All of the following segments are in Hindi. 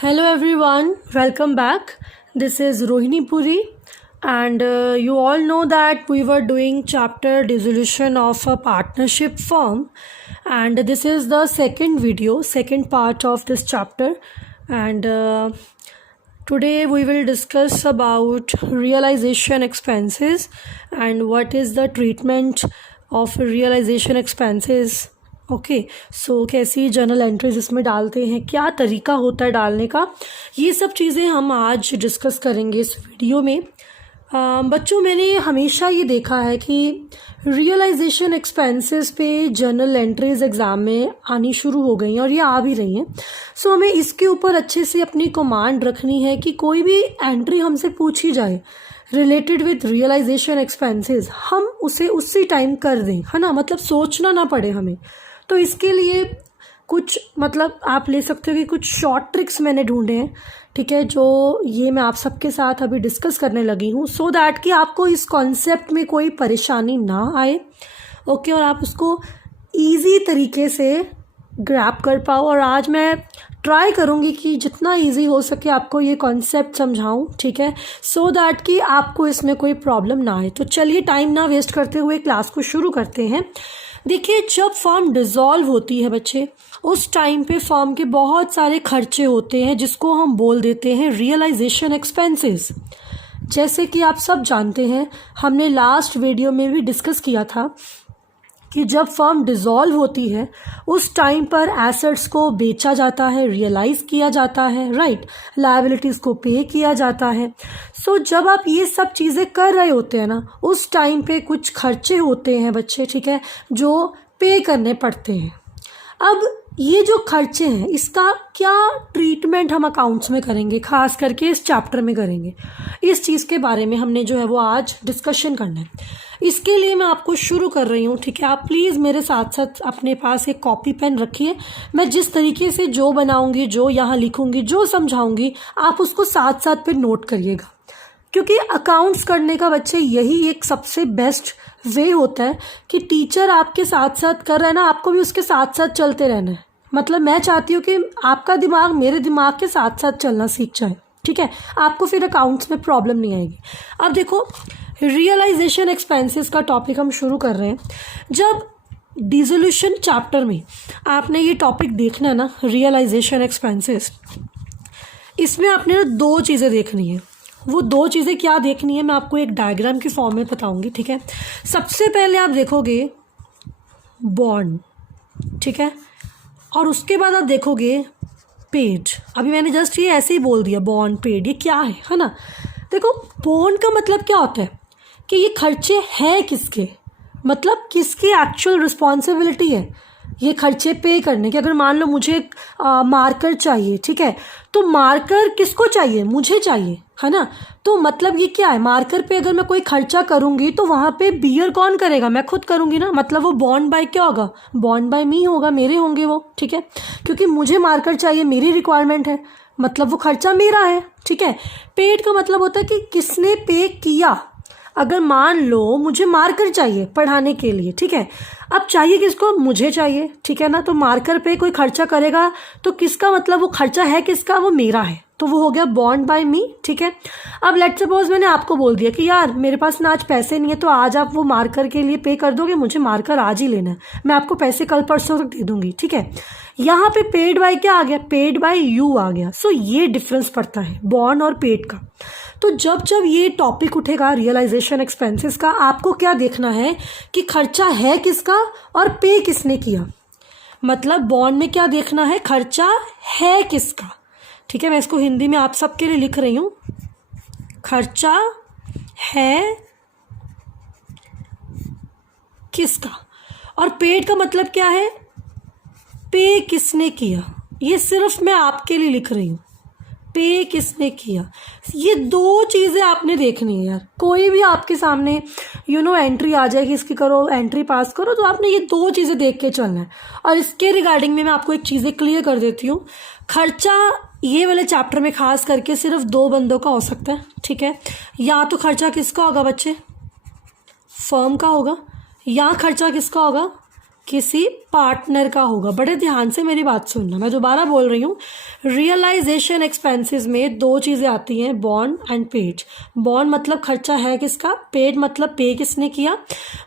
Hello everyone, welcome back. This is Rohini Puri, and you all know that we were doing chapter dissolution of a partnership firm, and this is the second part of this chapter. And today we will discuss about realization expenses and what is the treatment of realization expenses. Okay so कैसी जर्नल एंट्रीज इसमें डालते हैं, क्या तरीका होता है डालने का, ये सब चीज़ें हम आज डिस्कस करेंगे इस वीडियो में। बच्चों, मैंने हमेशा ये देखा है कि रियलाइजेशन एक्सपेंसेस पे जर्नल एंट्रीज एग्ज़ाम में आनी शुरू हो गई हैं और ये आ भी रही हैं। सो हमें इसके ऊपर अच्छे से अपनी कमांड रखनी है कि कोई भी एंट्री हमसे पूछी जाए रिलेटेड विथ रियलाइजेशन एक्सपेंसेस, हम उसे उसी टाइम कर दें, है ना, मतलब सोचना ना पड़े हमें। तो इसके लिए कुछ आप ले सकते हो कि कुछ शॉर्ट ट्रिक्स मैंने ढूंढे हैं, ठीक है, जो ये मैं आप सबके साथ अभी डिस्कस करने लगी हूँ, सो दैट कि आपको इस कॉन्सेप्ट में कोई परेशानी ना आए, ओके, और आप उसको ईजी तरीके से ग्रैब कर पाओ। और आज मैं ट्राई करूँगी कि जितना ईजी हो सके आपको ये कॉन्सेप्ट समझाऊँ, ठीक है, सो दैट कि आपको इसमें कोई प्रॉब्लम ना आए। तो चलिए टाइम ना वेस्ट करते हुए क्लास को शुरू करते हैं। देखिए, जब फर्म डिज़ोल्व होती है बच्चे, उस टाइम पे फर्म के बहुत सारे खर्चे होते हैं जिसको हम बोल देते हैं रियलाइजेशन एक्सपेंसेस। जैसे कि आप सब जानते हैं, हमने लास्ट वीडियो में भी डिस्कस किया था कि जब फर्म डिज़ोल्व होती है उस टाइम पर एसेट्स को बेचा जाता है, रियलाइज़ किया जाता है, राइट, लायबिलिटीज़ को पे किया जाता है। सो जब आप ये सब चीज़ें कर रहे होते हैं ना, उस टाइम पे कुछ खर्चे होते हैं बच्चे, ठीक है, जो पे करने पड़ते हैं। अब ये जो खर्चे हैं, इसका क्या ट्रीटमेंट हम अकाउंट्स में करेंगे, खास करके इस चैप्टर में करेंगे, इस चीज़ के बारे में हमने जो है वो आज डिस्कशन करना है। इसके लिए मैं आपको शुरू कर रही हूँ, ठीक है। आप प्लीज़ मेरे साथ साथ अपने पास एक कॉपी पेन रखिए। मैं जिस तरीके से जो बनाऊँगी, जो यहाँ लिखूँगी, जो समझाऊँगी, आप उसको साथ साथ पे नोट करिएगा, क्योंकि अकाउंट्स करने का बच्चे यही एक सबसे बेस्ट वे होता है कि टीचर आपके साथ साथ कर रहा है ना, आपको भी उसके साथ साथ चलते रहना है। मतलब मैं चाहती हूँ कि आपका दिमाग मेरे दिमाग के साथ साथ चलना सीख जाए, ठीक है, आपको फिर अकाउंट्स में प्रॉब्लम नहीं आएगी। अब देखो, रियलाइजेशन एक्सपेंसेस का टॉपिक हम शुरू कर रहे हैं। जब डिसोल्यूशन चैप्टर में आपने ये टॉपिक देखना है ना, रियलाइजेशन एक्सपेंसेस, इसमें आपने ना दो चीज़ें देखनी है। वो दो चीज़ें क्या देखनी है, मैं आपको एक डायग्राम के फॉर्म में बताऊंगी, ठीक है। सबसे पहले आप देखोगे बॉन्ड, ठीक है, और उसके बाद आप देखोगे पेड। अभी मैंने जस्ट ये ऐसे ही बोल दिया, बॉन्ड पेड, ये क्या है ना। देखो, बॉन्ड का मतलब क्या होता है कि ये खर्चे हैं किसके, मतलब किसकी एक्चुअल रिस्पॉन्सिबिलिटी है ये खर्चे पे करने के। अगर मान लो मुझे मार्कर चाहिए, ठीक है, तो मार्कर किसको चाहिए, मुझे चाहिए, है ना। तो मतलब ये क्या है, मार्कर पे अगर मैं कोई खर्चा करूंगी तो वहाँ पे बियर कौन करेगा, मैं खुद करूंगी ना। मतलब वो बॉन्ड बाय क्या होगा, बॉन्ड बाय मी होगा, मेरे होंगे वो, ठीक है, क्योंकि मुझे मार्कर चाहिए, मेरी रिक्वायरमेंट है, मतलब वो खर्चा मेरा है, ठीक है। पेड का मतलब होता है कि किसने पे किया। अगर मान लो मुझे मार्कर चाहिए पढ़ाने के लिए, ठीक है, अब चाहिए किसको, मुझे चाहिए, ठीक है ना। तो मार्कर पे कोई खर्चा करेगा तो किसका, मतलब वो खर्चा है किसका, वो मेरा है, तो वो हो गया बॉन्ड बाय मी, ठीक है। अब लेट्स सपोज मैंने आपको बोल दिया कि यार मेरे पास ना आज पैसे नहीं है, तो आज आप वो मार्कर के लिए पे कर दोगे, मुझे मार्कर आज ही लेना है, मैं आपको पैसे कल परसों तक दे दूंगी, ठीक है। यहाँ पे पेड बाय क्या आ गया, पेड बाय यू आ गया। सो ये डिफरेंस पड़ता है बॉन्ड और पेड का। तो जब जब ये टॉपिक उठेगा रियलाइजेशन एक्सपेंसेस का, आपको क्या देखना है कि खर्चा है किसका और पे किसने किया। मतलब बॉन्ड में क्या देखना है, खर्चा है किसका, ठीक है। मैं इसको हिंदी में आप सबके लिए लिख रही हूँ, खर्चा है किसका। और पेड का मतलब क्या है, पे किसने किया। ये सिर्फ मैं आपके लिए लिख रही हूँ, पे किसने किया। ये दो चीज़ें आपने देखनी है यार। कोई भी आपके सामने एंट्री आ जाएगी, इसकी करो, एंट्री पास करो, तो आपने ये दो चीज़ें देख के चलना है। और इसके रिगार्डिंग में मैं आपको एक चीज़ें क्लियर कर देती हूँ। खर्चा ये वाले चैप्टर में खास करके सिर्फ दो बंदों का हो सकता है, ठीक है। या तो खर्चा किसका होगा बच्चे, फर्म का होगा, या खर्चा किसका होगा, किसी पार्टनर का होगा। बड़े ध्यान से मेरी बात सुनना, मैं दोबारा बोल रही हूँ। रियलाइजेशन एक्सपेंसेस में दो चीज़ें आती हैं, बॉन्ड एंड पेड। बॉन्ड मतलब खर्चा है किसका, पेड मतलब पे किसने किया।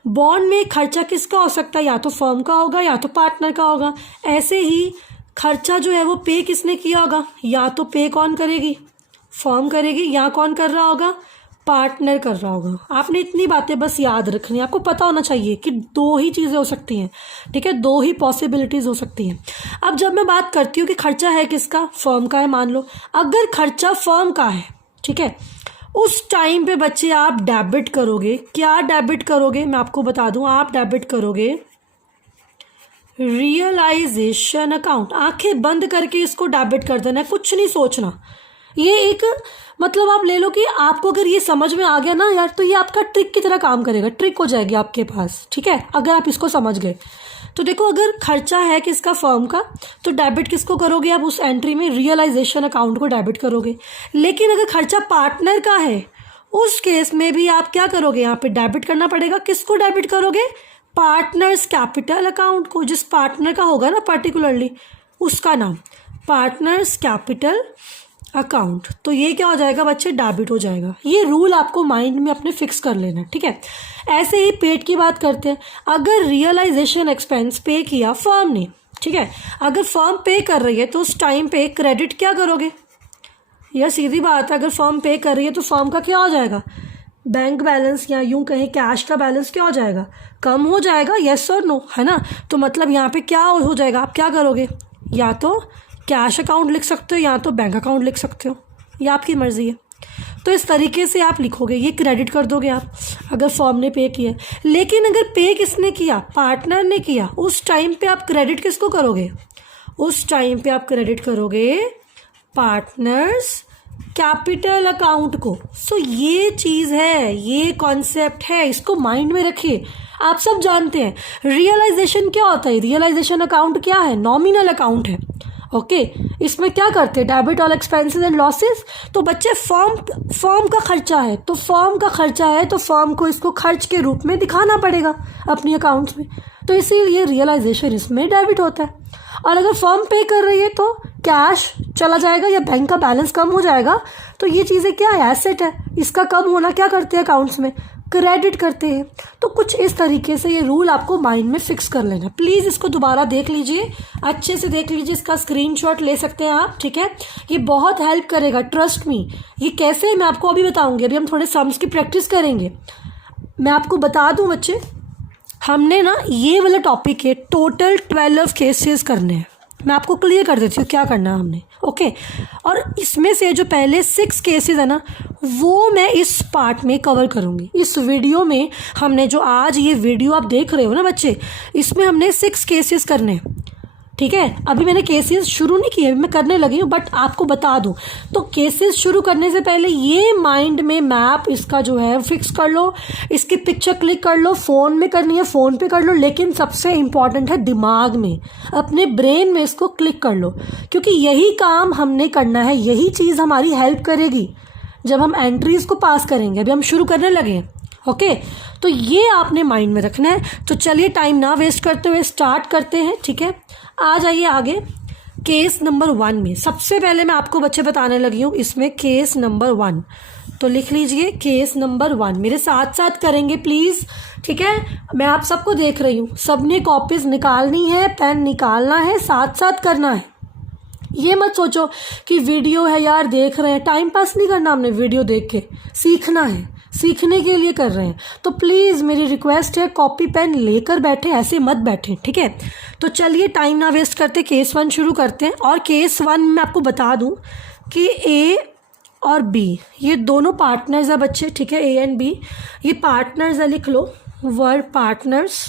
बॉन्ड में खर्चा किसका हो सकता है, या तो फर्म का होगा या तो पार्टनर का होगा। ऐसे ही खर्चा जो है वो पे किसने किया होगा, या तो पे कौन करेगी, फर्म करेगी, या कौन कर रहा होगा, पार्टनर कर रहा होगा। आपने इतनी बातें बस याद रखनी है, आपको पता होना चाहिए कि दो ही चीज़ें हो सकती हैं, ठीक है, दो ही पॉसिबिलिटीज़ हो सकती हैं। अब जब मैं बात करती हूँ कि खर्चा है किसका, फर्म का है मान लो, अगर खर्चा फर्म का है, ठीक है, उस टाइम पे बच्चे आप डेबिट करोगे। क्या डेबिट करोगे, मैं आपको बता दूँ, आप डेबिट करोगे रियलाइजेशन अकाउंट। आंखें बंद करके इसको डेबिट कर देना है, कुछ नहीं सोचना। ये एक मतलब आप ले लो कि आपको अगर ये समझ में आ गया ना यार, तो ये आपका ट्रिक की तरह काम करेगा, ट्रिक हो जाएगी आपके पास, ठीक है, अगर आप इसको समझ गए तो। देखो, अगर खर्चा है किसका, फर्म का, तो डेबिट किसको करोगे आप, उस एंट्री में रियलाइजेशन अकाउंट को डेबिट करोगे। लेकिन अगर खर्चा पार्टनर का है, उस केस में भी आप क्या करोगे, यहाँ पे डेबिट करना पड़ेगा। किसको डेबिट करोगे, पार्टनर्स कैपिटल अकाउंट को, जिस पार्टनर का होगा ना पर्टिकुलरली, उसका नाम पार्टनर्स कैपिटल अकाउंट। तो ये क्या हो जाएगा बच्चे, डेबिट हो जाएगा। ये रूल आपको माइंड में अपने फिक्स कर लेना, ठीक है। ऐसे ही पेड की बात करते हैं। अगर रियलाइजेशन एक्सपेंस पे किया फर्म ने, ठीक है, अगर फर्म पे कर रही है तो उस टाइम पे क्रेडिट क्या करोगे, यह सीधी बात है। अगर फर्म पे कर रही है तो फर्म का क्या हो जाएगा, बैंक बैलेंस या यूं कहें कैश का बैलेंस क्या हो जाएगा, कम हो जाएगा। येस और नो, है ना। तो मतलब यहाँ पे क्या हो जाएगा, आप क्या करोगे, या तो कैश अकाउंट लिख सकते हो या तो बैंक अकाउंट लिख सकते हो, ये आपकी मर्ज़ी है। तो इस तरीके से आप लिखोगे, ये क्रेडिट कर दोगे आप अगर फर्म ने पे किया। लेकिन अगर पे किसने किया, पार्टनर ने किया, उस टाइम पे आप क्रेडिट किसको करोगे, उस टाइम पे आप क्रेडिट करोगे पार्टनर्स कैपिटल अकाउंट को। सो ये चीज़ है, ये कॉन्सेप्ट है, इसको माइंड में रखिए। आप सब जानते हैं रियलाइजेशन क्या होता है, रियलाइजेशन अकाउंट क्या है, नॉमिनल अकाउंट है, ओके। इसमें क्या करते हैं, debit all expenses and losses. तो बच्चे फर्म का खर्चा है, तो फर्म का खर्चा है तो फर्म को इसको खर्च के रूप में दिखाना पड़ेगा अपनी अकाउंट्स में, तो इसीलिए रियलाइजेशन इसमें डेबिट होता है। और अगर फर्म पे कर रही है तो कैश चला जाएगा या बैंक का बैलेंस कम हो जाएगा। तो ये चीज़ें क्या है, एसेट है, इसका कम होना क्या करते हैं अकाउंट्स में, क्रेडिट करते हैं। तो कुछ इस तरीके से ये रूल आपको माइंड में फिक्स कर लेना। प्लीज़ इसको दोबारा देख लीजिए, अच्छे से देख लीजिए, इसका स्क्रीनशॉट ले सकते हैं आप, ठीक है। ये बहुत हेल्प करेगा, ट्रस्ट मी। ये कैसे मैं आपको अभी बताऊंगी, अभी हम थोड़े सम्स की प्रैक्टिस करेंगे। मैं आपको बता दूं बच्चे, हमने ना ये वाला टॉपिक है, टोटल 12 केसेस करने हैं। मैं आपको क्लियर कर देती हूँ क्या करना है हमने, ओके। और इसमें से जो पहले 6 केसेस है ना, वो मैं इस पार्ट में कवर करूँगी। इस वीडियो में हमने जो आज ये वीडियो आप देख रहे हो ना बच्चे, इसमें हमने 6 केसेस करने हैं, ठीक है। अभी मैंने केसेस शुरू नहीं किए, मैं करने लगी हूँ, बट आपको बता दूँ तो केसेस शुरू करने से पहले ये माइंड में मैप इसका जो है फिक्स कर लो, इसकी पिक्चर क्लिक कर लो। फ़ोन में करनी है फ़ोन पे कर लो, लेकिन सबसे इम्पॉर्टेंट है दिमाग में, अपने ब्रेन में इसको क्लिक कर लो, क्योंकि यही काम हमने करना है, यही चीज़ हमारी हेल्प करेगी जब हम एंट्रीज़ को पास करेंगे। अभी हम शुरू करने लगे हैं, ओके। तो ये आपने माइंड में रखना है। तो चलिए टाइम ना वेस्ट करते हुए स्टार्ट करते हैं, ठीक है। आ जाइए आगे। केस नंबर 1 में सबसे पहले मैं आपको बच्चे बताने लगी हूँ, इसमें केस नंबर 1। तो लिख लीजिए केस नंबर 1, मेरे साथ साथ करेंगे प्लीज़, ठीक है। मैं आप सबको देख रही हूँ, सबने कॉपीज निकालनी है, पेन निकालना है, साथ साथ करना है। ये मत सोचो कि वीडियो है यार देख रहे हैं, टाइम पास नहीं करना हमने, वीडियो देख के सीखना है, सीखने के लिए कर रहे हैं। तो प्लीज़ मेरी रिक्वेस्ट है, कॉपी पेन लेकर बैठे, ऐसे मत बैठे, ठीक है। तो चलिए टाइम ना वेस्ट करते, केस 1 शुरू करते हैं। और केस 1 में आपको बता दूं कि ए और बी ये दोनों पार्टनर्स है बच्चे, ठीक है। ए एंड बी ये पार्टनर्स है, लिख लो वर्ड पार्टनर्स,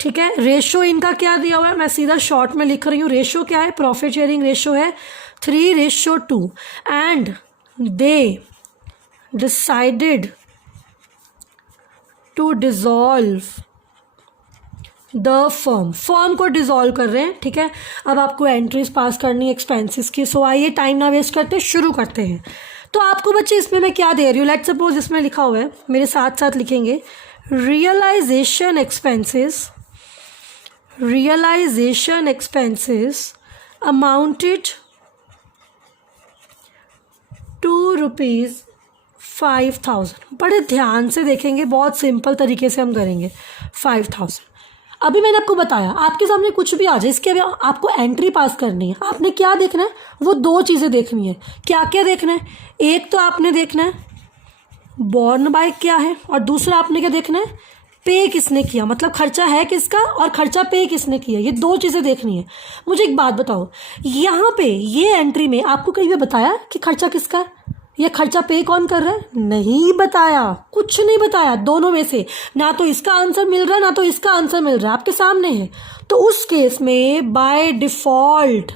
ठीक है। रेशो इनका क्या दिया हुआ है, मैं सीधा शॉर्ट में लिख रही हूँ। रेशो क्या है, प्रॉफिट शेयरिंग रेशो है 3:2 and they decided to dissolve the firm को डिसॉल्व कर रहे हैं, ठीक है। अब आपको एंट्रीज पास करनी है एक्सपेंसेस की। सो आइए टाइम ना वेस्ट करते, शुरू करते हैं। तो आपको बच्चे इसमें मैं क्या दे रही हूँ, लेट्स सपोज इसमें लिखा हुआ है, मेरे साथ साथ लिखेंगे realization expenses amounted to rupees 5000। बड़े ध्यान से देखेंगे, बहुत सिंपल तरीके से हम करेंगे। 5000 अभी मैंने आपको बताया, आपके सामने कुछ भी आ जाए, इसके अभी आपको एंट्री पास करनी है। आपने क्या देखना है, वो दो चीज़ें देखनी है। क्या क्या देखना है, एक तो आपने देखना है बॉर्न बाय क्या है, और दूसरा आपने क्या देखना है, पे किसने किया, मतलब खर्चा है किसका और खर्चा पे किसने किया। ये दो चीज़ें देखनी है। मुझे एक बात बताओ, यहाँ पे ये एंट्री में आपको कहीं भी बताया कि खर्चा किसका है, ये खर्चा पे कौन कर रहा है? नहीं बताया, कुछ नहीं बताया। दोनों में से ना तो इसका आंसर मिल रहा है ना तो इसका आंसर मिल रहा है, आपके सामने है। तो उस केस में बाय डिफॉल्ट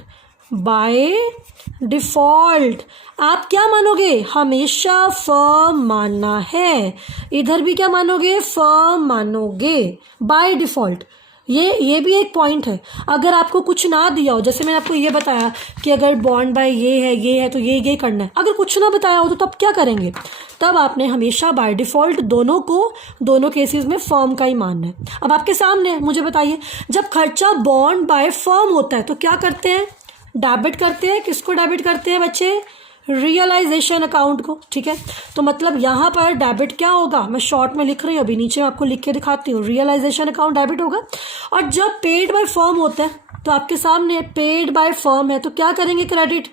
आप क्या मानोगे, हमेशा फर्म मानना है। इधर भी क्या मानोगे, फर्म मानोगे बाय डिफॉल्ट। ये भी एक पॉइंट है। अगर आपको कुछ ना दिया हो, जैसे मैंने आपको ये बताया कि अगर बॉन्ड बाय ये है तो ये करना है, अगर कुछ ना बताया हो तो तब क्या करेंगे, तब आपने हमेशा बाय डिफॉल्ट दोनों केसेस में फर्म का ही मानना है। अब आपके सामने है, मुझे बताइए, जब खर्चा बॉन्ड बाय फर्म होता है तो क्या करते हैं, डेबिट करते हैं। किसको डेबिट करते हैं बच्चे, रियलाइजेशन अकाउंट को। ठीक है, तो मतलब यहाँ पर डेबिट क्या होगा, मैं शॉर्ट में लिख रही हूँ, अभी नीचे आपको लिख के दिखाती हूँ। रियलाइजेशन अकाउंट डेबिट होगा। और जब पेड बाय फर्म होता है तो आपके सामने पेड बाय फर्म है तो क्या करेंगे, क्रेडिट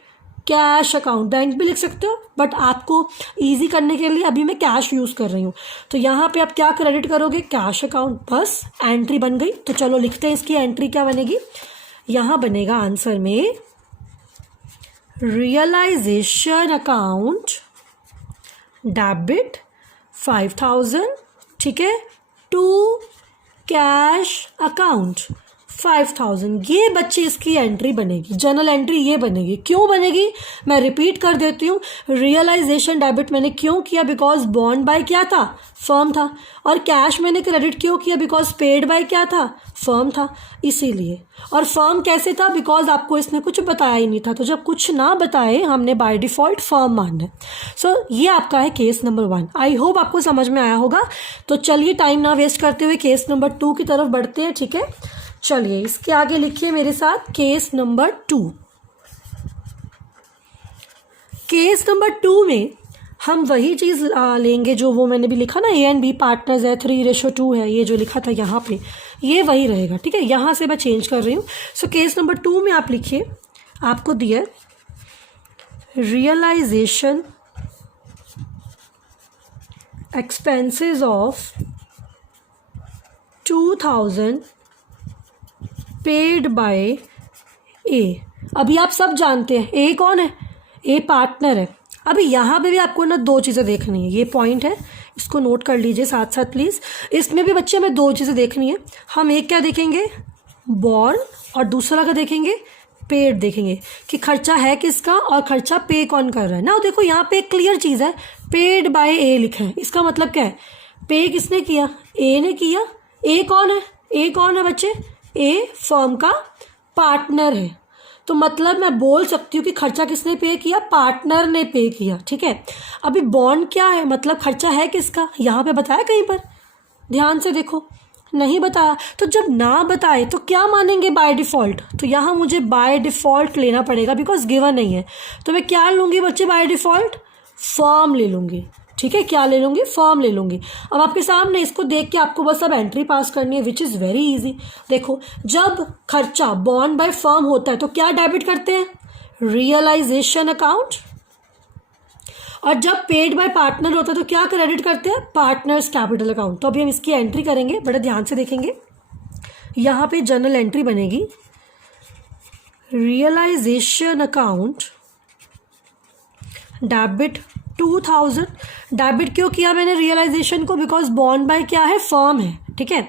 कैश अकाउंट। बैंक भी लिख सकते हो, बट आपको इजी करने के लिए अभी मैं कैश यूज़ कर रही हूँ। तो यहाँ पे आप क्या क्रेडिट करोगे, कैश अकाउंट। बस एंट्री बन गई। तो चलो लिखते हैं, इसकी एंट्री क्या बनेगी, यहाँ बनेगा आंसर में रियलाइजेशन अकाउंट डेबिट 5000, ठीक है, टू कैश अकाउंट 5000। ये बच्चे इसकी एंट्री बनेगी, जनरल एंट्री ये बनेगी। क्यों बनेगी, मैं रिपीट कर देती हूँ। रियलाइजेशन डेबिट मैंने क्यों किया, बिकॉज बॉन्ड बाय क्या था, फर्म था। और कैश मैंने क्रेडिट क्यों किया, बिकॉज पेड बाय क्या था, फर्म था, इसीलिए। और फर्म कैसे था, बिकॉज आपको इसने कुछ बताया ही नहीं था। तो जब कुछ ना बताए हमने बाय डिफॉल्ट फर्म मानना है। सो ये आपका है केस नंबर 1। आई होप आपको समझ में आया होगा। तो चलिए टाइम ना वेस्ट करते हुए केस नंबर 2 की तरफ बढ़ते हैं। ठीक है, चलिए इसके आगे लिखिए मेरे साथ केस नंबर 2। केस नंबर 2 में हम वही चीज़ लेंगे जो वो मैंने भी लिखा ना, A&B पार्टनर्स है, 3:2 है, ये जो लिखा था यहाँ पे, ये वही रहेगा। ठीक है, यहाँ से मैं चेंज कर रही हूँ। सो केस नंबर 2 में आप लिखिए, आपको दिया realisation expenses of 2000 paid by A. अभी आप सब जानते हैं ए कौन है, ए पार्टनर है। अभी यहाँ पे भी आपको ना दो चीज़ें देखनी है, ये पॉइंट है, इसको नोट कर लीजिए साथ साथ प्लीज़। इसमें भी बच्चे हमें दो चीज़ें देखनी है। हम एक क्या देखेंगे, बॉर्न, और दूसरा क्या देखेंगे, पेड देखेंगे कि खर्चा है किसका और खर्चा पे कौन कर रहा है ना। देखो यहाँ पे एक क्लियर चीज़ है, पेड बाय ए लिखा है, इसका मतलब क्या है, पे किसने किया, ए ने किया। ए कौन है, ए कौन है बच्चे, ए फर्म का पार्टनर है। तो मतलब मैं बोल सकती हूँ कि खर्चा किसने पे किया, पार्टनर ने पे किया। ठीक है, अभी बॉन्ड क्या है, मतलब खर्चा है किसका, यहाँ पे बताया कहीं पर, ध्यान से देखो, नहीं बताया। तो जब ना बताए तो क्या मानेंगे, बाय डिफ़ॉल्ट। तो यहाँ मुझे बाय डिफ़ॉल्ट लेना पड़ेगा बिकॉज गिवन नहीं है। तो मैं क्या लूँगी बच्चे, बाय डिफ़ॉल्ट फर्म ले लूँगी। ठीक है, क्या ले लूँगी, फर्म ले लूँगी। अब आपके सामने इसको देख के आपको बस अब एंट्री पास करनी है, विच इज़ वेरी इजी। देखो, जब खर्चा बॉन्ड बाय फर्म होता है तो क्या डेबिट करते हैं, रियलाइजेशन अकाउंट। और जब पेड बाय पार्टनर होता है तो क्या क्रेडिट करते हैं, पार्टनर्स कैपिटल अकाउंट। तो अभी हम इसकी एंट्री करेंगे, बड़े ध्यान से देखेंगे। यहाँ पे जनरल एंट्री बनेगी, रियलाइजेशन अकाउंट डेबिट 2000। डेबिट क्यों किया मैंने रियलाइजेशन को, बिकॉज बॉन्ड बाय क्या है, फर्म है। ठीक है,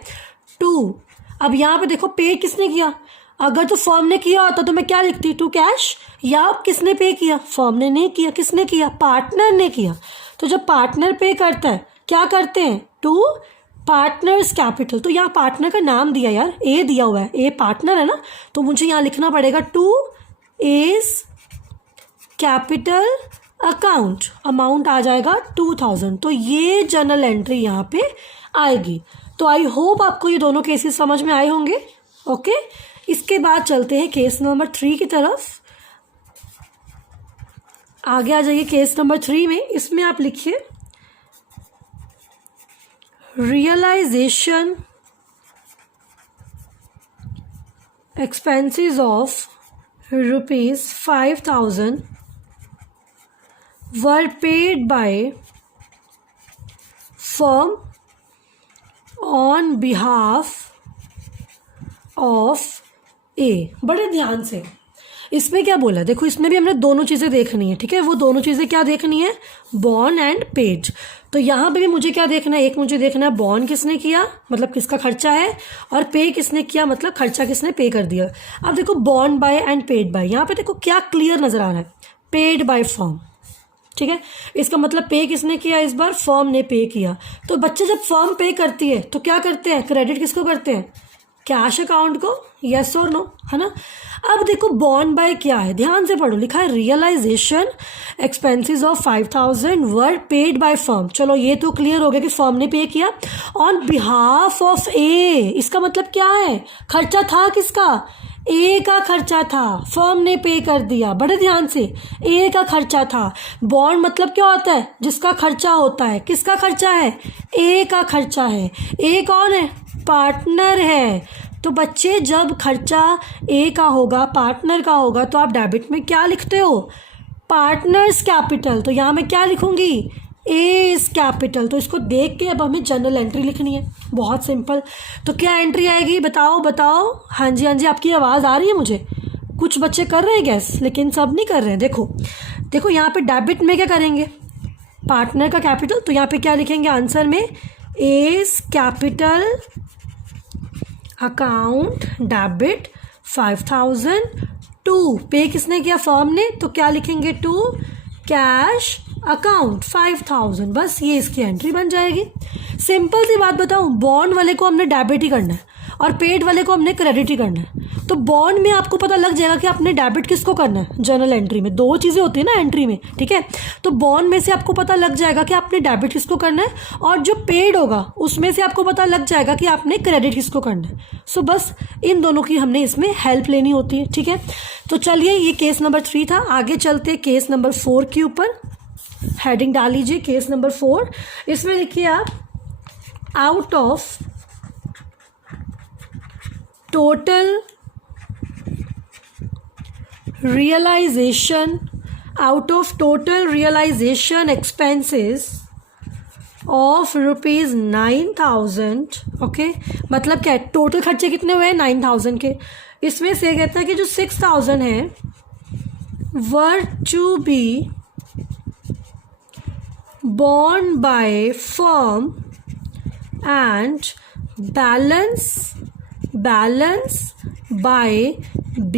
2। अब यहाँ पे देखो पे किसने किया, अगर तो फर्म ने किया होता तो मैं क्या लिखती, टू कैश। या किसने पे किया, फर्म ने नहीं किया, किसने किया, पार्टनर ने किया। तो जब पार्टनर पे करता है क्या करते हैं, टू पार्टनर्स कैपिटल। तो यहाँ पार्टनर का नाम दिया यार, ए दिया हुआ है, ए पार्टनर है ना, तो मुझे यहाँ लिखना पड़ेगा to A's capital account, amount आ जाएगा 2000। तो ये जनरल एंट्री यहाँ पे आएगी। तो आई होप आपको ये दोनों केसेस समझ में आए होंगे। ओके, इसके बाद चलते हैं केस नंबर 3 की तरफ। आगे आ जाइए केस नंबर 3 में। इसमें आप लिखिए realisation expenses of ₹5,000 were paid by firm on behalf of A। बड़े ध्यान से इसमें क्या बोला, देखो इसमें भी हमने दोनों चीज़ें देखनी है, ठीक है। वो दोनों चीज़ें क्या देखनी है, बॉर्न एंड पेड। तो यहाँ पे भी मुझे क्या देखना है, एक मुझे देखना है बॉर्न किसने किया, मतलब किसका खर्चा है, और पे किसने किया, मतलब खर्चा किसने पे कर दिया। अब देखो born by and paid by, यहाँ पे देखो क्या क्लियर नज़र आ रहा है, पेड बाय फर्म, ठीक है। इसका मतलब पे किसने किया, इस बार फर्म ने पे किया। तो बच्चे जब फर्म पे करती है तो क्या करते हैं, क्रेडिट किसको करते हैं, कैश अकाउंट को, यस और नो, है ना। अब देखो बॉर्न बाय क्या है, ध्यान से पढ़ो, लिखा है realisation expenses of 5,000 were paid by firm. चलो ये तो क्लियर हो गया कि फर्म ने पे किया ऑन बिहाफ ऑफ ए। इसका मतलब क्या है, खर्चा था किसका, ए का खर्चा था, फर्म ने पे कर दिया। बड़े ध्यान से, ए का खर्चा था। बॉन्ड मतलब क्या होता है, जिसका खर्चा होता है, किसका खर्चा है, ए का खर्चा है। ए कौन है, पार्टनर है। तो बच्चे जब खर्चा ए का होगा, पार्टनर का होगा, तो आप डेबिट में क्या लिखते हो, पार्टनर्स कैपिटल। तो यहाँ मैं क्या लिखूंगी, ए इज कैपिटल। तो इसको देख के अब हमें जनरल एंट्री लिखनी है, बहुत सिंपल। तो क्या एंट्री आएगी, बताओ बताओ। हाँ जी हाँ जी, आपकी आवाज़ आ रही है मुझे। कुछ बच्चे कर रहे हैं गैस, लेकिन सब नहीं कर रहे हैं। देखो देखो यहाँ पे डेबिट में क्या करेंगे, पार्टनर का कैपिटल। तो यहाँ पे क्या लिखेंगे आंसर में, as capital account debit 5,000 to, pay किसने किया, फर्म ने, तो क्या लिखेंगे, टू कैश अकाउंट 5,000। बस ये इसकी एंट्री बन जाएगी। सिंपल सी बात बताऊं, बॉन्ड वाले को हमने डेबिट ही करना है और पेड वाले को हमने क्रेडिट ही करना है। तो बॉन्ड में आपको पता लग जाएगा कि आपने डेबिट किसको करना है, जनरल एंट्री में दो चीज़ें होती है ना एंट्री में, ठीक है। तो बॉन्ड में से आपको पता लग जाएगा कि आपने डेबिट किसको करना है, और जो पेड होगा उसमें से आपको पता लग जाएगा कि आपने क्रेडिट किसको करना है। सो बस इन दोनों की हमने इसमें हेल्प लेनी होती है, ठीक है। तो चलिए ये केस नंबर 3 था। आगे चलते केस नंबर 4 के ऊपर। हेडिंग डाल लीजिए केस नंबर 4। इसमें लिखिए आप, out of total realization, out of total realization expenses of ₹9,000, okay. मतलब क्या है, टोटल खर्चे कितने हुए हैं, 9,000 के। इसमें से कहता है कि जो 6,000 है were to be borne by firm and balance by B।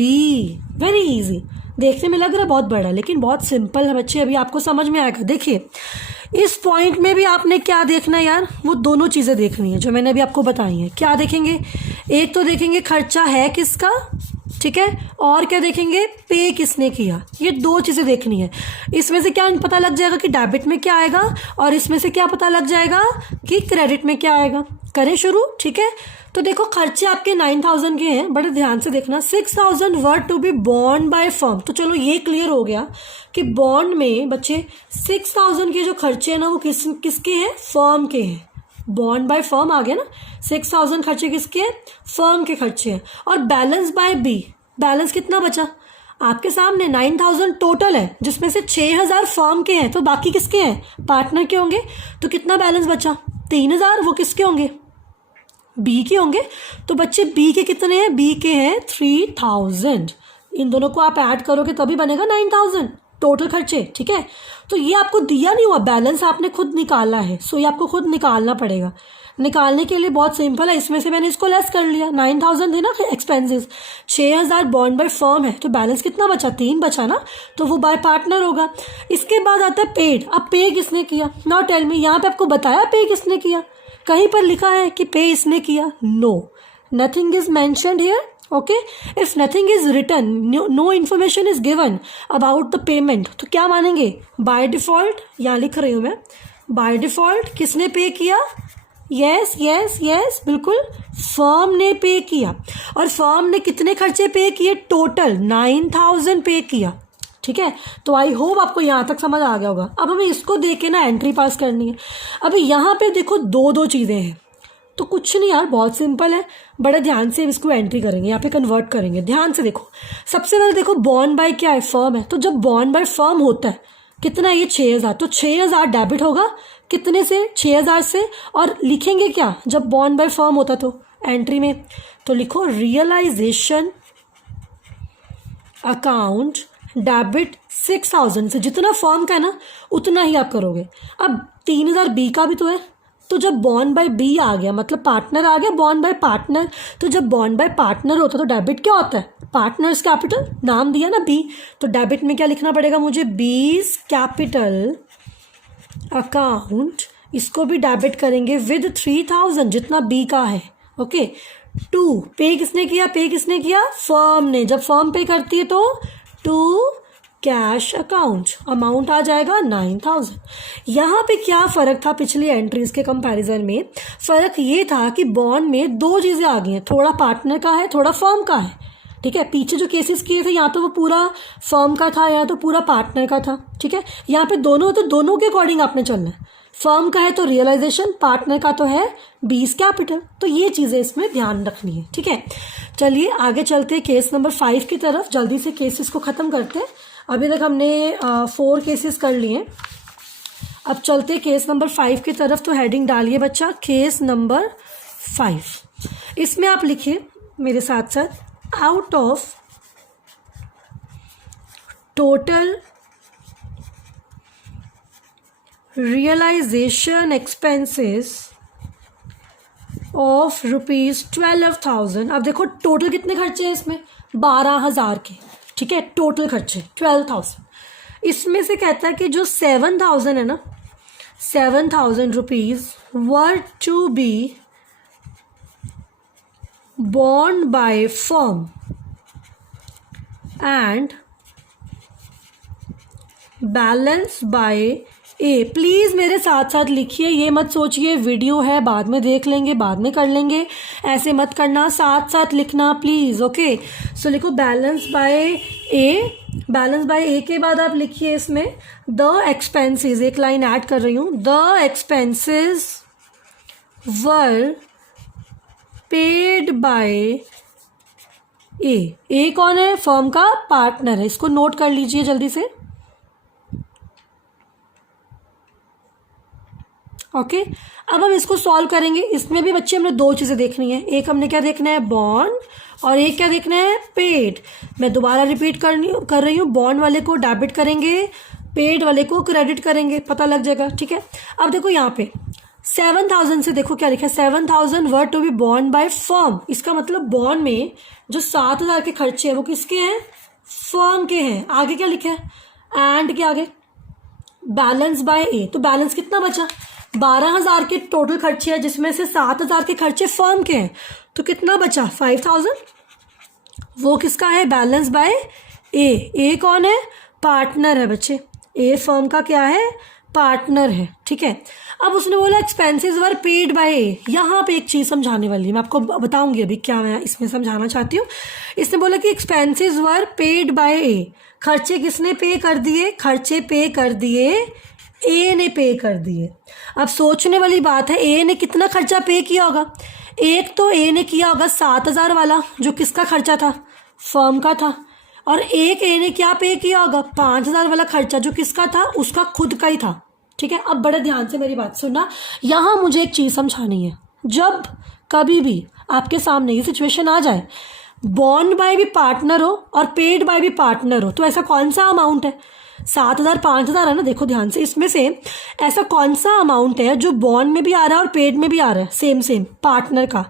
Very easy, देखने में लग रहा है बहुत बड़ा, लेकिन बहुत सिंपल है बच्चे, अभी आपको समझ में आएगा। देखिए इस पॉइंट में भी आपने क्या देखना है यार, वो दोनों चीज़ें देखनी है जो मैंने अभी आपको बताई हैं। क्या देखेंगे, एक तो देखेंगे खर्चा है किसका, ठीक है, और क्या देखेंगे, पे किसने किया। ये दो चीज़ें देखनी है। इसमें से क्या पता लग जाएगा कि डेबिट में क्या आएगा, और इसमें से क्या पता लग जाएगा कि क्रेडिट में क्या आएगा। करें शुरू, ठीक है। तो देखो खर्चे आपके 9,000 के हैं, बड़े ध्यान से देखना। 6,000 वर टू बी बॉन्ड बाय फर्म। तो चलो ये क्लियर हो गया कि बॉन्ड में बच्चे 6,000 के जो खर्चे हैं ना, वो किसके हैं, फर्म के हैं। बॉन्ड बाय फर्म आ गया ना, 6,000 खर्चे किसके हैं, फर्म के खर्चे हैं। और बैलेंस बाय बी, बैलेंस कितना बचा आपके सामने, 9,000 टोटल है, जिसमें से 6,000 फर्म के हैं, तो बाकी किसके हैं, पार्टनर के होंगे। तो कितना बैलेंस बचा, 3,000, वो किसके होंगे, बी के होंगे। तो बच्चे बी के कितने हैं, बी के हैं 3,000। इन दोनों को आप ऐड करोगे तभी बनेगा 9,000 टोटल खर्चे, ठीक है। तो ये आपको दिया नहीं हुआ, बैलेंस आपने खुद निकालना है। सो ये आपको खुद निकालना पड़ेगा। निकालने के लिए बहुत सिंपल है, इसमें से मैंने इसको लेस कर लिया। 9,000 थे ना एक्सपेंसेस, 6,000 बॉन्ड बाय फर्म है, तो बैलेंस कितना बचा, 3 बचा ना, तो वो बाय पार्टनर होगा। इसके बाद आता है पेड। अब पे किसने किया, नाउ टेल मी, यहाँ पे आपको बताया पे किसने किया, कहीं पर लिखा है कि पे इसने किया, no, nothing is mentioned here, okay. If nothing is written, no information is given about the payment, तो क्या मानेंगे, बाय डिफॉल्ट, यहाँ लिख रही हूँ मैं, बाय डिफॉल्ट किसने पे किया, यस यस यस, बिल्कुल, फर्म ने पे किया। और फर्म ने कितने खर्चे पे किए? टोटल 9,000 पे किया। ठीक है, तो आई होप आपको यहाँ तक समझ आ गया होगा। अब हमें इसको देख के ना एंट्री पास करनी है। अभी यहाँ पे देखो दो दो चीज़ें हैं, तो कुछ नहीं यार, बहुत सिंपल है। बड़े ध्यान से इसको एंट्री करेंगे, यहाँ पे कन्वर्ट करेंगे। ध्यान से देखो, सबसे पहले देखो बॉर्न बाय क्या है? फर्म है। तो जब बॉर्न बाय फर्म होता है कितना है? ये 6,000। तो 6,000 डेबिट होगा कितने से? 6,000 से। और लिखेंगे क्या जब बॉर्न बाय फर्म होता? तो एंट्री में तो लिखो रियलाइजेशन अकाउंट डेबिट 6,000 से। जितना फर्म का है ना उतना ही आप करोगे। अब 3,000 बी का भी तो है, तो जब बॉर्न बाय बी आ गया मतलब पार्टनर आ गया, बॉर्न बाय पार्टनर। तो जब बॉर्न बाय पार्टनर होता है तो डेबिट क्या होता है? पार्टनर्स कैपिटल, नाम दिया ना बी, तो डेबिट में क्या लिखना पड़ेगा मुझे? बीज कैपिटल अकाउंट। इसको भी डेबिट करेंगे विद 3,000 जितना बी का है। ओके, 2 पे किसने किया? पे किसने किया? फर्म ने। जब फर्म पे करती है तो 2 कैश अकाउंट, अमाउंट आ जाएगा 9,000। यहाँ पे क्या फ़र्क था पिछली एंट्रीज के कंपैरिजन में? फ़र्क ये था कि बॉन्ड में दो चीज़ें आ गई हैं, थोड़ा पार्टनर का है, थोड़ा फर्म का है। ठीक है, पीछे जो केसेस किए थे या तो वो पूरा फर्म का था या तो पूरा पार्टनर का था। ठीक है, यहाँ पे दोनों, तो दोनों के अकॉर्डिंग आपने चलना है। फर्म का है तो रियलाइजेशन, पार्टनर का तो है बीज कैपिटल। तो ये चीज़ें इसमें ध्यान रखनी है। ठीक है, चलिए आगे चलते हैं केस नंबर 5 की तरफ। जल्दी से केसेस को ख़त्म करते हैं। अभी तक हमने 4 केसेस कर लिए। अब चलते हैं केस नंबर 5 की तरफ। तो हेडिंग डालिए बच्चा, केस नंबर 5। इसमें आप लिखिए मेरे साथ साथ, out of total realisation expenses of ₹12,000। अब देखो टोटल कितने खर्चे हैं इसमें? 12,000 के। ठीक है, टोटल खर्चे 12,000। इसमें से कहता है कि जो 7,000 है ना, 7,000 रुपीज वर टू बी बॉन्ड by firm and balance by A. Please मेरे साथ साथ लिखिए, ये मत सोचिए वीडियो है बाद में देख लेंगे, बाद में कर लेंगे, ऐसे मत करना, साथ साथ लिखना प्लीज़। ओके, सो लिखो balance by A. Balance by A के बाद आप लिखिए इसमें द एक्सपेंसेस, एक लाइन ऐड कर रही हूँ, the expenses were paid by A. A कौन है? फर्म का पार्टनर है। इसको नोट कर लीजिए जल्दी से। ओके, अब हम इसको सॉल्व करेंगे। इसमें भी बच्चे हमने दो चीज़ें देखनी है। एक हमने क्या देखना है? बॉन्ड, और एक क्या देखना है? पेड। मैं दोबारा रिपीट कर रही हूँ, बॉन्ड वाले को डेबिट करेंगे, पेड वाले को क्रेडिट करेंगे, पता लग जाएगा। ठीक है, अब देखो यहाँ पे 7,000 से देखो क्या लिखा है? 7,000 वर टू बी बॉन्ड बाय फर्म। इसका मतलब बॉन्ड में जो 7,000 के खर्चे हैं वो किसके हैं? फर्म के हैं। आगे क्या लिखा है? एंड के आगे बैलेंस बाय ए। तो बैलेंस कितना बचा? 12,000 के टोटल खर्चे हैं जिसमें से 7,000 के खर्चे फर्म के हैं। तो कितना बचा? 5,000। वो किसका है? Balance by A. ए कौन है? पार्टनर है बच्चे। ए फर्म का क्या है? पार्टनर है। ठीक है, अब उसने बोला एक्सपेंसेस वर पेड बाय ए। यहाँ पे एक चीज़ समझाने वाली है, मैं आपको बताऊंगी अभी क्या मैं इसमें समझाना चाहती हूँ। इसने बोला कि एक्सपेंसेस वर पेड बाय ए। खर्चे किसने पे कर दिए? खर्चे पे कर दिए ए ने पे कर दिए। अब सोचने वाली बात है, ए ने कितना खर्चा पे किया होगा? एक तो ए ने किया होगा 7,000 वाला जो किसका खर्चा था? फर्म का था। और एक ए ने क्या पे किया होगा? 5,000 वाला खर्चा जो किसका था? उसका खुद का ही था। ठीक है, अब बड़े ध्यान से मेरी बात सुनना। यहाँ मुझे एक चीज़ समझानी है। जब कभी भी आपके सामने ये सिचुएशन आ जाए, बॉन्ड बाय भी पार्टनर हो और पेड बाय भी पार्टनर हो, तो ऐसा कौन सा अमाउंट है? 7,000 5,000 है ना। देखो ध्यान से, इसमें से ऐसा कौन सा अमाउंट है जो बॉन्ड में भी आ रहा है और पेड में भी आ रहा है? सेम सेम पार्टनर का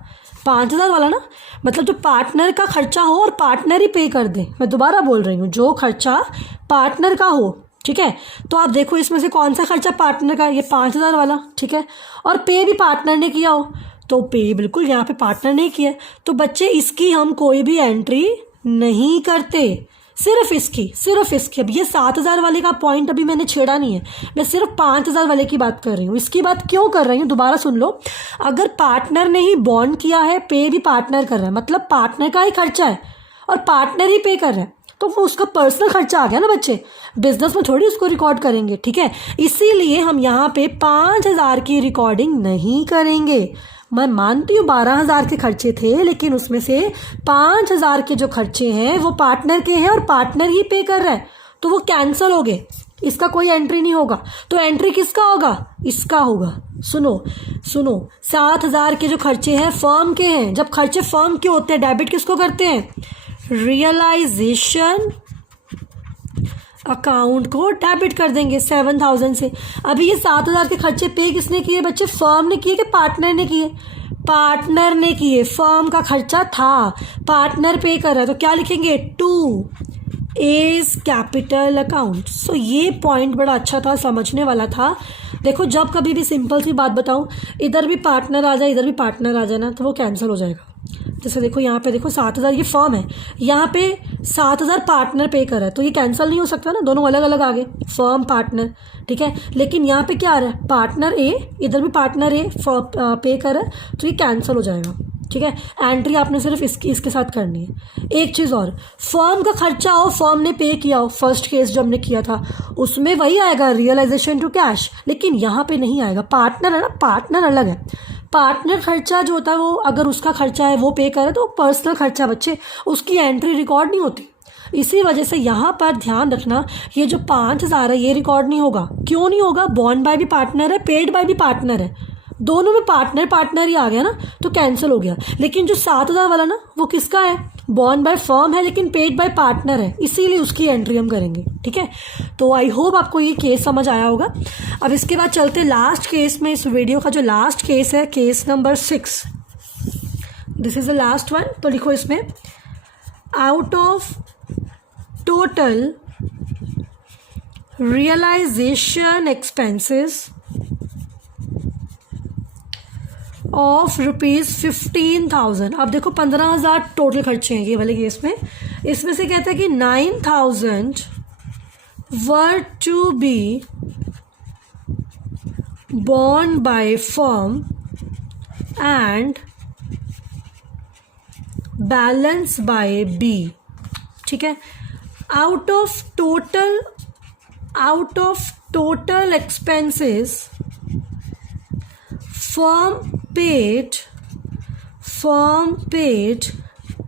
5,000 वाला ना। मतलब जो पार्टनर का खर्चा हो और पार्टनर ही पे कर दे। मैं दोबारा बोल रही हूँ, जो खर्चा पार्टनर का हो। ठीक है, तो आप देखो इसमें से कौन सा खर्चा पार्टनर का? ये 5,000 वाला। ठीक है, और पे भी पार्टनर ने किया हो, तो पे बिल्कुल यहाँ पे पार्टनर ने किया। तो बच्चे इसकी हम कोई भी एंट्री नहीं करते। सिर्फ इसकी। अब ये 7,000 वाले का पॉइंट अभी मैंने छेड़ा नहीं है, मैं सिर्फ 5,000 वाले की बात कर रही हूँ। इसकी बात क्यों कर रही हूँ दोबारा सुन लो। अगर पार्टनर ने ही बॉन्ड किया है, पे भी पार्टनर कर रहा है, मतलब पार्टनर का ही खर्चा है और पार्टनर ही पे कर रहा है, तो वो उसका पर्सनल खर्चा आ गया ना बच्चे, बिजनेस में थोड़ी उसको रिकॉर्ड करेंगे, ठीक है। इसीलिए हम यहाँ पे 5,000 की रिकॉर्डिंग नहीं करेंगे। मैं मानती हूँ 12,000 के खर्चे थे, लेकिन उसमें से 5,000 के जो खर्चे हैं वो पार्टनर के हैं और पार्टनर ही पे कर रहा है, तो वो कैंसिल हो गए, इसका कोई एंट्री नहीं होगा। तो एंट्री किसका होगा? इसका होगा। सुनो 7,000 के जो खर्चे हैं फर्म के हैं। जब खर्चे फर्म के होते हैं, डेबिट किसको करते हैं? रियलाइजेशन अकाउंट को डेबिट कर देंगे 7,000 से। अभी ये 7,000 के खर्चे पे किसने किए बच्चे? फर्म ने किए कि पार्टनर ने किए? पार्टनर ने किए। फर्म का खर्चा था, पार्टनर पे कर रहा है, तो क्या लिखेंगे? To A's capital account. So ये पॉइंट बड़ा अच्छा था, समझने वाला था। देखो जब कभी भी सिंपल सी बात बताऊं, इधर भी पार्टनर आ जाए इधर भी पार्टनर आ जाए ना, तो वो कैंसिल हो जाएगा। जैसे देखो यहाँ पे देखो 7,000 ये फर्म है, यहाँ पे 7,000 पार्टनर पे कर रहा है, तो ये कैंसिल नहीं हो सकता ना, दोनों अलग अलग आ गए, फर्म पार्टनर, ठीक है। लेकिन यहाँ पे क्या आ रहा है? पार्टनर ए, इधर भी पार्टनर ए पे कर रहा है, तो ये कैंसिल हो जाएगा, ठीक है। एंट्री आपने सिर्फ इसके साथ करनी है। एक चीज़ और, फर्म का खर्चा हो, फर्म ने पे किया हो, फर्स्ट केस जो हमने किया था उसमें वही आएगा रियलाइजेशन टू कैश, लेकिन यहाँ पे नहीं आएगा। पार्टनर है ना, पार्टनर अलग है। पार्टनर खर्चा जो होता है वो अगर उसका खर्चा है वो पे करे तो पर्सनल खर्चा बच्चे, उसकी एंट्री रिकॉर्ड नहीं होती। इसी वजह से यहाँ पर ध्यान रखना, ये जो 5,000 है ये रिकॉर्ड नहीं होगा। क्यों नहीं होगा? बॉन्ड बाय भी पार्टनर है, पेड बाय भी पार्टनर है, दोनों में पार्टनर ही आ गया ना, तो कैंसिल हो गया। लेकिन जो 7,000 वाला ना वो किसका है? बॉन्ड बाय फर्म है लेकिन पेड बाय पार्टनर है, इसीलिए उसकी एंट्री हम करेंगे, ठीक है। तो आई होप आपको ये केस समझ आया होगा। अब इसके बाद चलते लास्ट केस में। इस वीडियो का जो लास्ट केस है, case number 6, this is the last one. तो लिखो इसमें, out of total realisation expenses of ₹15,000। अब देखो 15,000 टोटल खर्चे हैं ये वाले केस में। इसमें से कहता है कि 9,000 were to be borne by firm and balance by B, ठीक है। Out of total expenses firm paid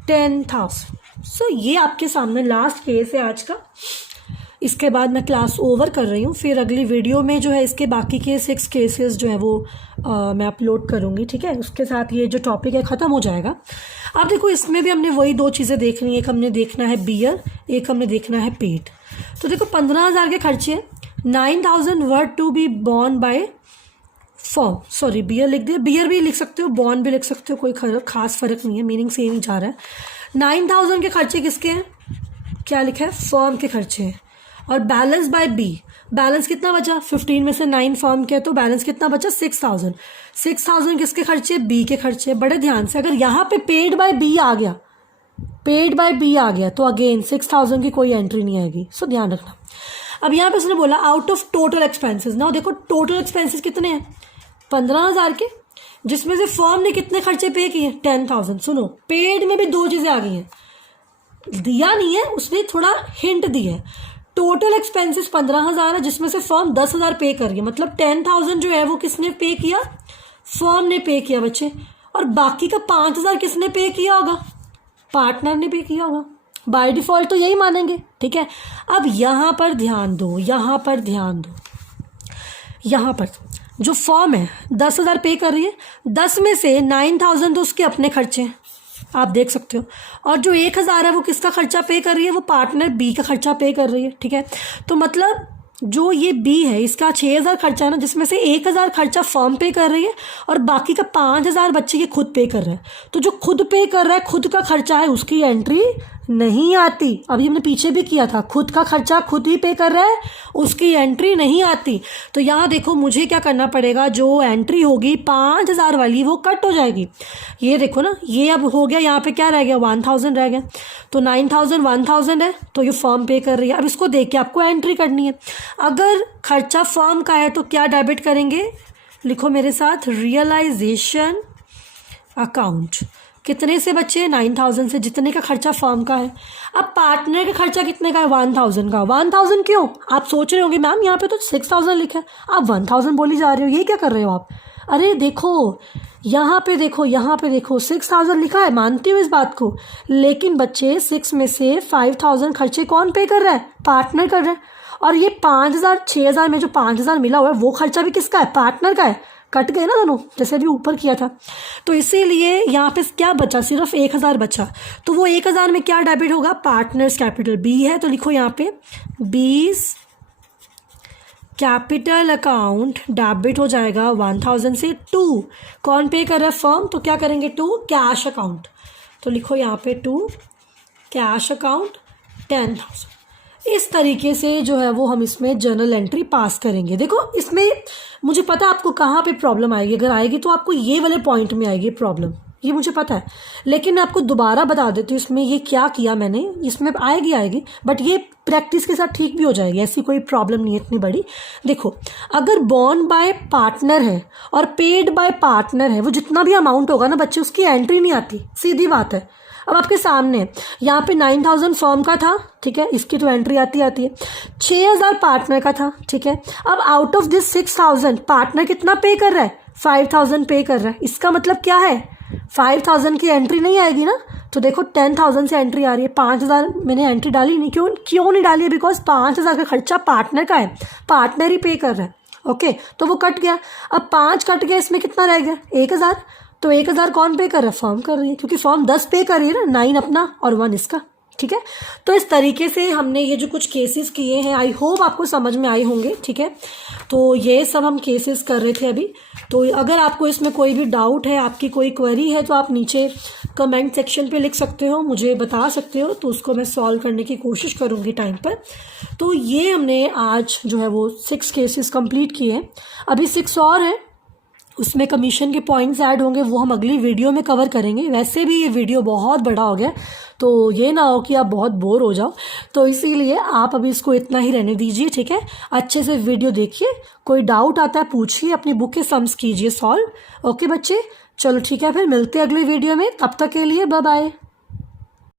10,000। So ये आपके सामने लास्ट केस है आज का। इसके बाद मैं क्लास ओवर कर रही हूँ, फिर अगली वीडियो में जो है इसके बाकी के 6 केसेस जो है वो मैं अपलोड करूँगी, ठीक है। उसके साथ ये जो टॉपिक है ख़त्म हो जाएगा। अब देखो इसमें भी हमने वही 2 चीज़ें देखनी है, एक हमने देखना है बियर, एक हमने देखना है पेड। तो देखो 15,000 के खर्चे, 9,000 were to be borne by firm, sorry bear लिख दिया, बियर भी लिख सकते हो, बॉन्ड भी लिख सकते हो, कोई खास फर्क नहीं है, मीनिंग सेम ही जा रहा है। 9,000 के खर्चे किसके हैं? क्या लिखा है? फर्म के खर्चे हैं। और बैलेंस बाय बी, बैलेंस कितना बचा? 15 में से 9 फर्म के, तो बैलेंस कितना बचा? 6,000। 6,000 किसके खर्चे? बी के खर्चे। बड़े ध्यान से, अगर यहाँ पे पेड बाय बी आ गया, तो अगेन 6,000 की कोई एंट्री नहीं आएगी, सो ध्यान रखना। अब यहाँ पे उसने बोला आउट ऑफ टोटल एक्सपेंसेस। ना देखो टोटल एक्सपेंसेस कितने हैं? 15,000 के, जिसमें से फर्म ने कितने खर्चे पे किए? 10,000। सुनो, पेड में भी 2 चीज़ें आ गई हैं, दिया नहीं है उसने, थोड़ा हिंट दी है। टोटल एक्सपेंसेस 15,000 है, जिसमें से फर्म 10,000 पे कर रही है, मतलब 10,000 जो है वो किसने पे किया? फर्म ने पे किया बच्चे। और बाकी का 5,000 किसने पे किया होगा? पार्टनर ने पे किया होगा। बाय डिफॉल्ट तो यही मानेंगे, ठीक है। अब यहाँ पर ध्यान दो, यहाँ पर जो फर्म है 10,000 पे कर रही है, 10 में से 9,000 तो उसके अपने खर्चे हैं, आप देख सकते हो। और जो 1,000 है वो किसका खर्चा पे कर रही है? वो पार्टनर बी का खर्चा पे कर रही है, ठीक है। तो मतलब जो ये बी है इसका 6,000 खर्चा है ना, जिसमें से 1,000 खर्चा फर्म पे कर रही है और बाकी का 5,000 बच्चे ये खुद पे कर रहे हैं। तो जो खुद पे कर रहा है, खुद का खर्चा है, उसकी एंट्री नहीं आती। अभी हमने पीछे भी किया था, खुद का खर्चा खुद ही पे कर रहा है, उसकी एंट्री नहीं आती। तो यहाँ देखो मुझे क्या करना पड़ेगा, जो एंट्री होगी 5,000 वाली वो कट हो जाएगी। ये देखो ना, ये अब हो गया, यहाँ पे क्या रह गया 1,000 रह गया। तो 9,000 1,000 है, तो ये फर्म पे कर रही है। अब इसको देख के आपको एंट्री करनी है। अगर खर्चा फर्म का है तो क्या डेबिट करेंगे, लिखो मेरे साथ, रियलाइजेशन अकाउंट। कितने से बच्चे, 9,000 से, जितने का खर्चा फर्म का है। अब पार्टनर का खर्चा कितने का है, 1,000 का। 1,000 क्यों, आप सोच रहे होंगे मैम यहाँ पे तो 6,000 लिखा है, आप 1,000 बोली जा रहे हो, ये क्या कर रहे हो आप। अरे देखो यहाँ पे देखो, यहाँ पे देखो 6,000 लिखा है, मानती हूँ इस बात को, लेकिन बच्चे 6 में से 5,000 खर्चे कौन पे कर रहा है, पार्टनर कर रहा है। और ये 5,000 6,000 में जो 5,000 मिला हुआ है वो खर्चा भी किसका है, पार्टनर का है। कट गए ना दोनों, जैसे अभी ऊपर किया था। तो इसीलिए यहाँ पे क्या बचा, सिर्फ 1,000 बचा। तो वो 1,000 में क्या डेबिट होगा, पार्टनर्स कैपिटल बी है, तो लिखो यहाँ पे बीज कैपिटल अकाउंट डेबिट हो जाएगा 1,000 से। 2 कौन पे कर रहा है, फर्म, तो क्या करेंगे 2 कैश अकाउंट। तो लिखो यहाँ पे 2 कैश अकाउंट 10,000। इस तरीके से जो है वो हम इसमें जर्नल एंट्री पास करेंगे। देखो इसमें मुझे पता है आपको कहाँ पे प्रॉब्लम आएगी, अगर आएगी तो आपको ये वाले पॉइंट में आएगी प्रॉब्लम, ये मुझे पता है, लेकिन मैं आपको दोबारा बता देती हूँ इसमें ये क्या किया मैंने। इसमें आएगी बट ये प्रैक्टिस के साथ ठीक भी हो जाएगी, ऐसी कोई प्रॉब्लम नहीं है इतनी बड़ी। देखो अगर बॉर्न बाय पार्टनर है और पेड बाय पार्टनर है, वो जितना भी अमाउंट होगा ना बच्चे, उसकी एंट्री नहीं आती, सीधी बात है। अब आपके सामने यहाँ पे 9,000 फर्म का था, ठीक है, इसकी तो एंट्री आती है। 6,000 पार्टनर का था, ठीक है। अब आउट ऑफ दिस 6,000 पार्टनर कितना पे कर रहा है, 5,000 पे कर रहा है। इसका मतलब क्या है, 5,000 की एंट्री नहीं आएगी ना। तो देखो 10,000 से एंट्री आ रही है, 5,000 मैंने एंट्री डाली नहीं, क्यों नहीं डाली है, बिकॉज 5,000 का खर्चा पार्टनर का है, पार्टनर ही पे कर रहा है। ओके, तो वो कट गया। अब 5 कट गया, इसमें कितना रह गया, 1,000। तो 1,000 कौन पे कर रहा है, फर्म कर रही है, क्योंकि फर्म 10 पे कर रही है ना, 9 अपना और 1 इसका, ठीक है। तो इस तरीके से हमने ये जो कुछ केसेस किए हैं, आई होप आपको समझ में आए होंगे, ठीक है। तो ये सब हम केसेस कर रहे थे अभी। तो अगर आपको इसमें कोई भी डाउट है, आपकी कोई क्वेरी है, तो आप नीचे कमेंट सेक्शन पे लिख सकते हो, मुझे बता सकते हो, तो उसको मैं सॉल्व करने की कोशिश करूँगी टाइम पर। तो ये हमने आज जो है वो 6 केसेस कंप्लीट किए हैं, अभी 6 और हैं, उसमें कमीशन के पॉइंट्स ऐड होंगे, वो हम अगली वीडियो में कवर करेंगे। वैसे भी ये वीडियो बहुत बड़ा हो गया, तो ये ना हो कि आप बहुत बोर हो जाओ, तो इसीलिए आप अभी इसको इतना ही रहने दीजिए, ठीक है। अच्छे से वीडियो देखिए, कोई डाउट आता है पूछिए, अपनी बुक के सम्स कीजिए सॉल्व। ओके बच्चे, चलो ठीक है, फिर मिलते हैं अगले वीडियो में, तब तक के लिए बाय बाय।